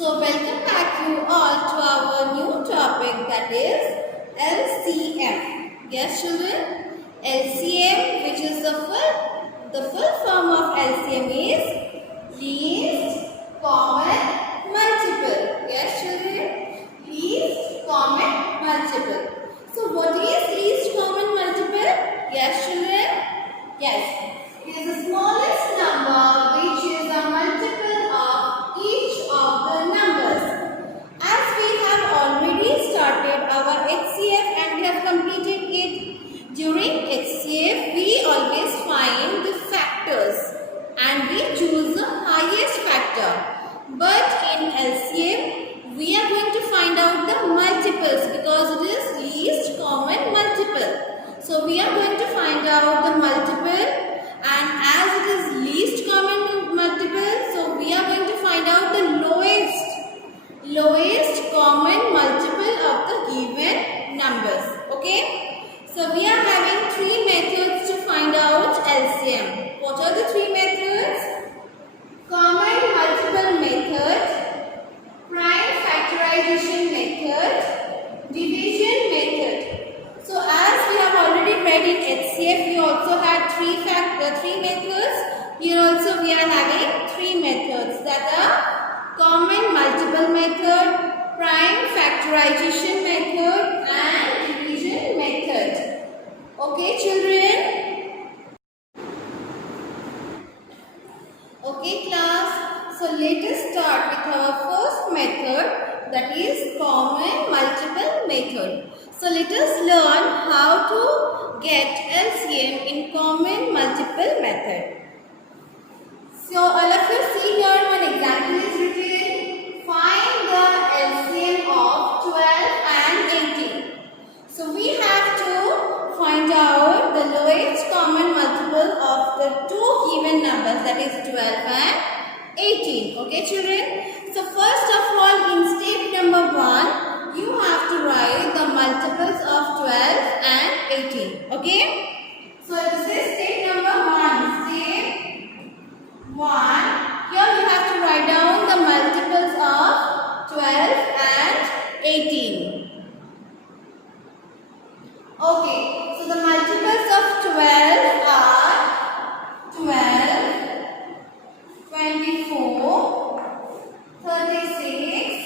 So welcome back you all to our new topic, that is LCM. Yes children, LCM, which is the full form of LCM is least common multiple. Yes children, least common multiple. So what is least common multiple? Yes children, yes. It is the smallest number which is a multiple of each of the numbers. As we have already started our HCF and we have completed it, during HCF we always find the factors and we choose the highest factor. But in LCM we are going to find out the multiples because it is least common multiple. So we are going to find out the multiple. And as it is least common multiple, so we are going to find out the lowest common multiple of the given numbers. Okay. So we are having three methods to find out LCM. What are the three methods? Common multiple method, prime factorization method, division method. So as we have already read in HCF, we also had three methods. Here also we are having three methods, that are common multiple method, prime factorization method and division method. Okay children? Okay class. So let us start with our first method, that is common multiple method. So let us learn how to get LCM in common multiple method. So all of you see here one example is written. Find the LCM of 12 and 18. So we have to find out the lowest common multiple of the two given numbers, that is 12 and 18. Okay children? So first of all, in step number 1, you have to write the multiples of 12 and 18. Okay? So this is step number 1. Step 1. Here you have to write down the multiples of 12 and 18. Okay. So the multiples of 12 are 12, 24, 36,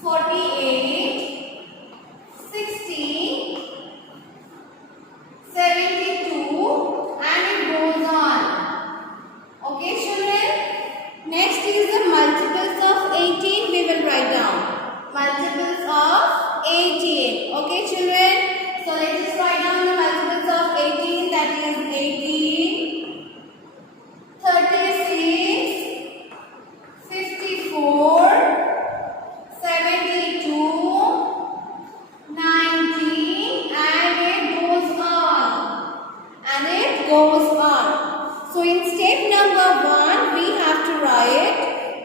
48, 60, 72 and it goes on. Okay children? Next is the multiples of 18 we will write down. Multiples of 18. Okay children? So let us write down the multiples of 18, that is 18, 36, 54, 72, 90 and it goes on. And it goes on. So in step number 1 we have to write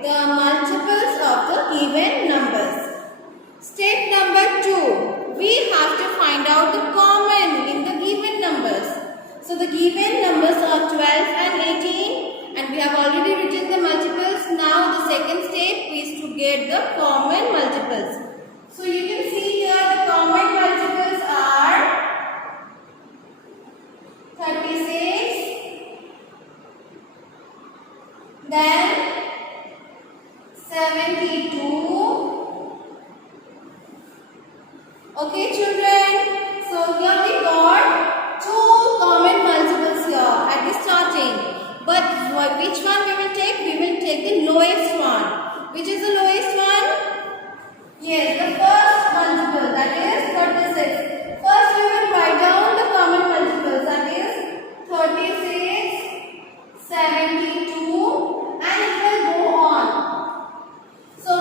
the multiples of the given numbers. Step number 2, we have to find out the common in the given numbers. So the given numbers are 12 and 18 and we have already written the multiples. Now the second step is to get the common multiples. So you can see here the common multiples are 36, then 72. Okay children, so here we got two common multiples here at the starting. But which one we will take? We will take the lowest one. Which is the lowest one? Yes, the first multiple, that is 36. First we will write down the common multiples, that is 36, 72 and it will go on. So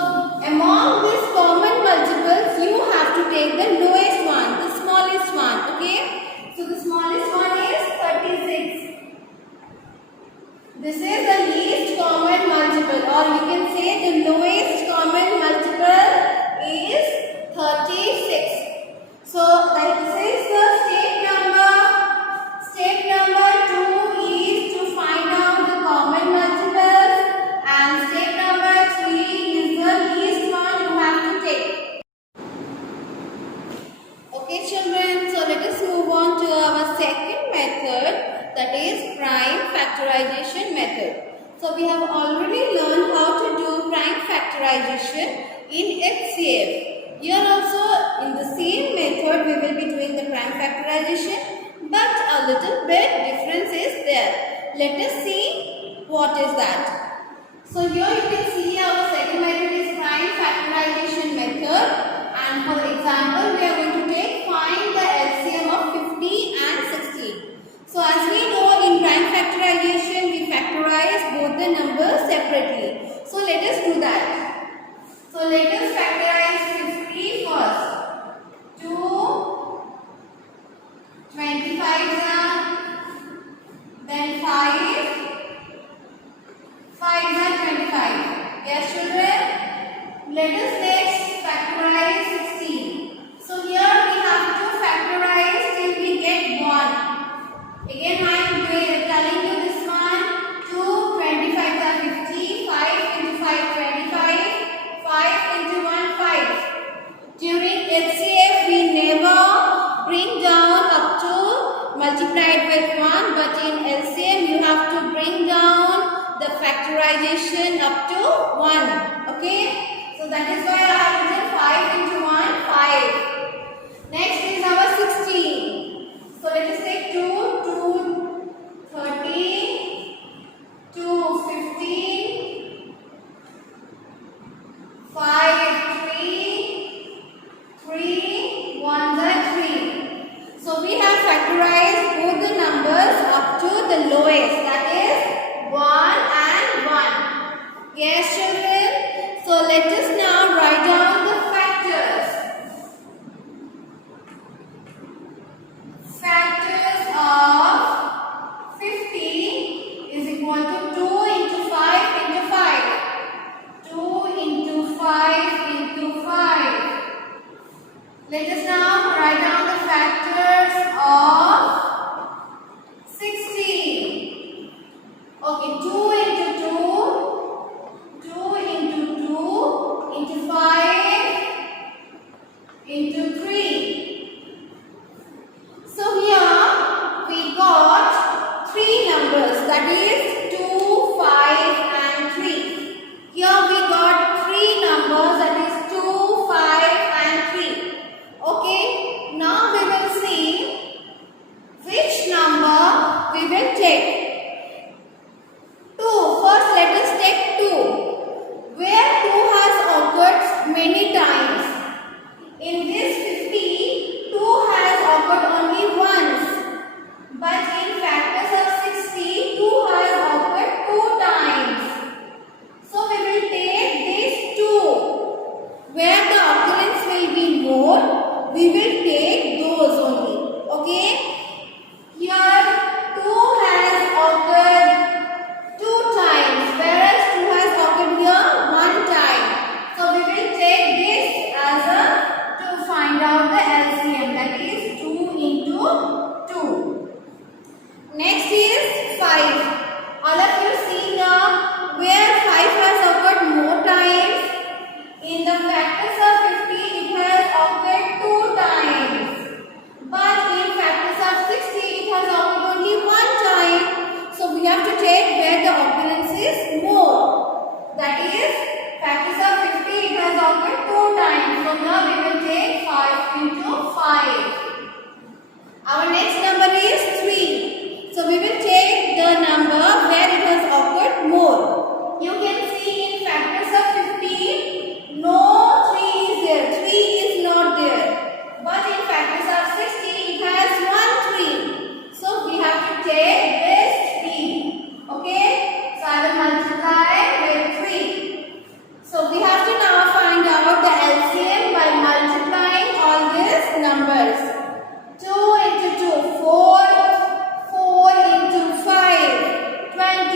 factorization in HCF. Here also in the same method we will be doing the prime factorization, but a little bit difference is there. Let us see what is that. So here you can see our second method is prime factorization method, and for example we are going to take find the LCM of 50 and 16. So as we know, in prime factorization we factorize both the numbers separately. So let us do that. So let us factorize 50 first. 2, 25, then 5, 5 is 25. Yes children? Let us next factorize 16. So here we have to factorize till we get 1. Again I am telling you this one. 2, 25 are 50. 5 into 5, 25. 5 into 1, 5. During HCF we never bring down up to multiplied by 1, but in LCM you have to bring down the factorization up to 1. Okay? So that is why I have written 5 into 1, 5. Next is our 16. So let us take 2, 13, 2, 15, 5, 3, 1, 3. So we have factorized both the numbers up to the lowest, that is 1 and 1. Yes children? So let us now write down the factors. Factors of 50 is equal to 2 into 5 into 5. 2 into 5 into 5. Let us now write down the factors of 16. Okay, 2 into 2, 2 into 2 into 5 into 3. So here we got 3 numbers, that is 2, 5 and 3. Here we got 3 numbers, that is 2, 5 and 3. Okay, now we will see which number we will take. 2. First let us take 2. Where 2 has occurred many times. In this 50, 2 has occurred only once. But in factors of 60, 2 has occurred 2 times. So we will take these 2. Where the occurrence will be more, we will take those only. Okay? Here 2 has occurred 2 times, whereas 2 has occurred here 1 time. So we will take this as to find out the LCM, that is 2 into 2. Next is 5. All of you see now where 5 has occurred more times. In the factors of 50 it has occurred 2 times. But in factors of 60 it has occurred only 1 time. So we have to take where the occurrence is more. That is factors of 50 it has occurred 2 times. So now we will take 5 into 5. Our next number is 3. So we will take the number where it has occurred more. You can see in factors of 50, no 3 is there. 3 is not there. But in factors of 60, it has 1 3. So we have to take this 3. Okay? So I will multiply with 3. So we have to now find out the LCM by multiplying all these numbers. 2 into 2, 4. 4 into 5, 20.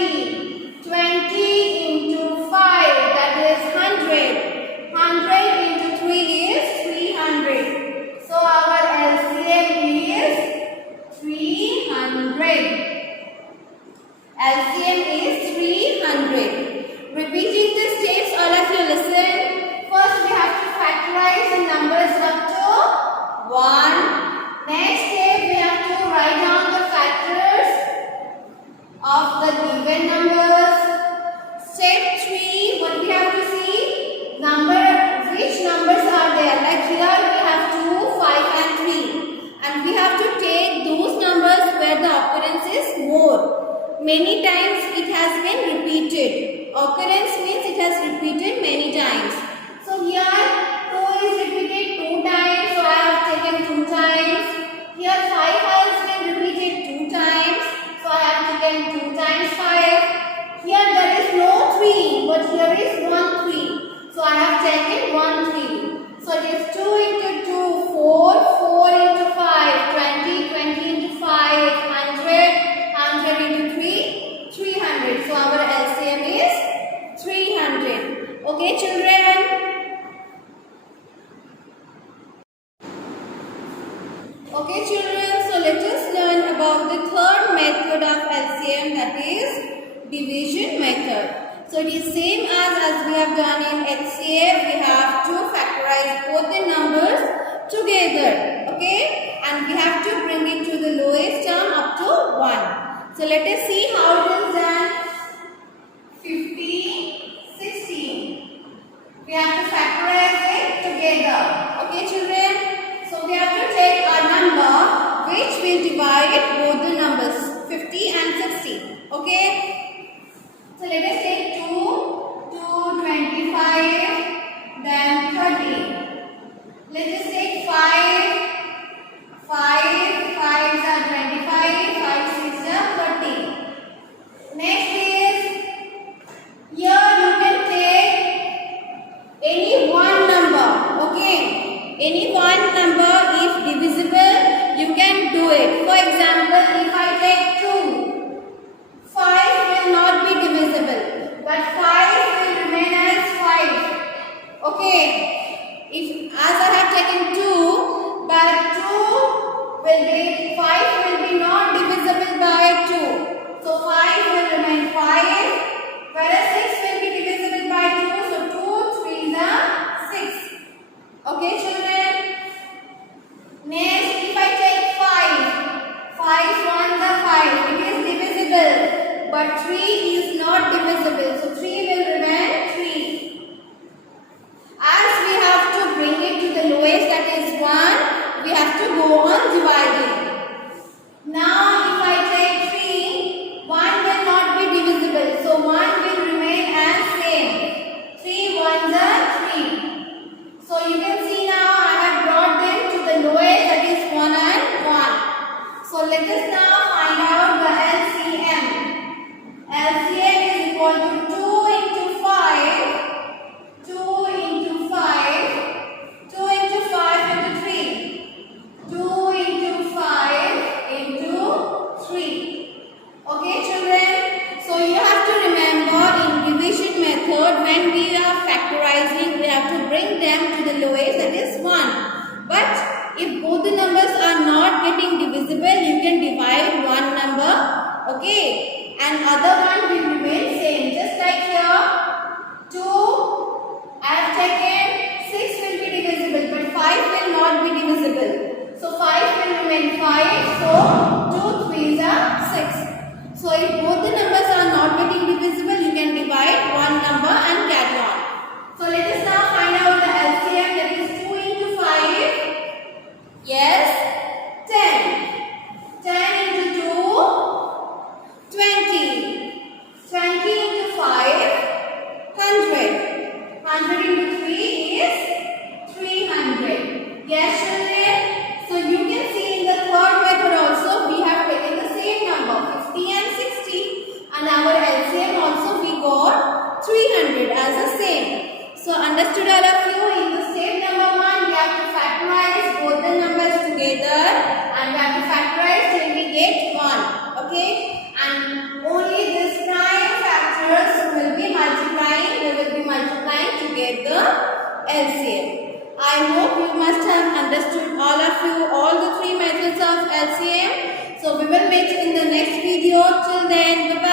many times it has been repeated. Occurrence means it has repeated many times. So here 2 is repeated 2 times, so I have taken 2 times. Here 5 has been repeated 2 times, so I have taken 2 times 5. Here there is no 3, but here is 1 3, so I have taken 1 3. So it is 2 into 2, 4, 4 into 5, 20, 20 into 5, 100, 100 into 3, 300. So our LCM is 300. Okay, children? Okay, children, so let us learn about the third method of LCM, that is division method. So it is same as we have done in HCF. We have to factorize both the numbers together, okay, and we have to bring it to the lowest term up to 1. So let us see how it is done. 15, 16. We have to factorize it together, okay, children. So we have to take a number which will divide both the numbers 50 and 60. Okay. So let us take 2, 25, then 30. Let us take 5, 5 5s are 25, 5 6s are 30. Next is, here you can take any one number, okay. Any one number, if divisible, you can do it. For example, if I take 2, 5 will not be divisible, but 5 will remain as 5. Okay. If as I have taken 2, but 5 will be not divisible by 2. So 5 will remain 5, whereas 6 will be divisible by 2. So 2 3s are 6. Okay, children. Next, if I take 5, 5 1s are 5. It is divisible, but 3 is not divisible. So 3 will remain 3. As we have to bring it to the lowest, that is 1, we have to go on dividing. Now, if I take 3, 1 will not be divisible. So 1 will remain as same. 3 1s are 3. So you can see now I have brought them to the lowest, that is 1 and 1. So let us now find out the LCM. LCM is equal to 2 into 5, 2 into 5, 2 into 5 into 3, 2 into 5 into 3. Okay, children? So you have to remember in division method, when we are factorizing, we have to bring them to the lowest, that is 1. But if both the numbers are not getting divisible, you can divide one number, okay, and other one will remain same. Just like here, 2 I have taken, 6 will be divisible, but 5 will not be divisible. So 5 will remain 5. So 2 3s are 6. So if both the numbers are not getting divisible, you can divide one number and carry on. So let us now find out the LCM, that is 2 into 5. Yes, 10. 10 into 2, 20. 20 into 5, 100. 100 into 3 is 300. Yes, children? So you can see in the third method also, we have taken the same number, 50 and 60. And our LCM also we got 300 as the same. So understood all of you? In the step number 1, we have to factorize both the numbers together, and we have to factorize till we get 1. Okay? And only this prime factors will be multiplying. We will be multiplying to get the LCM. I hope you must have understood, all of you, all the 3 methods of LCM. So we will meet in the next video. Till then, bye bye.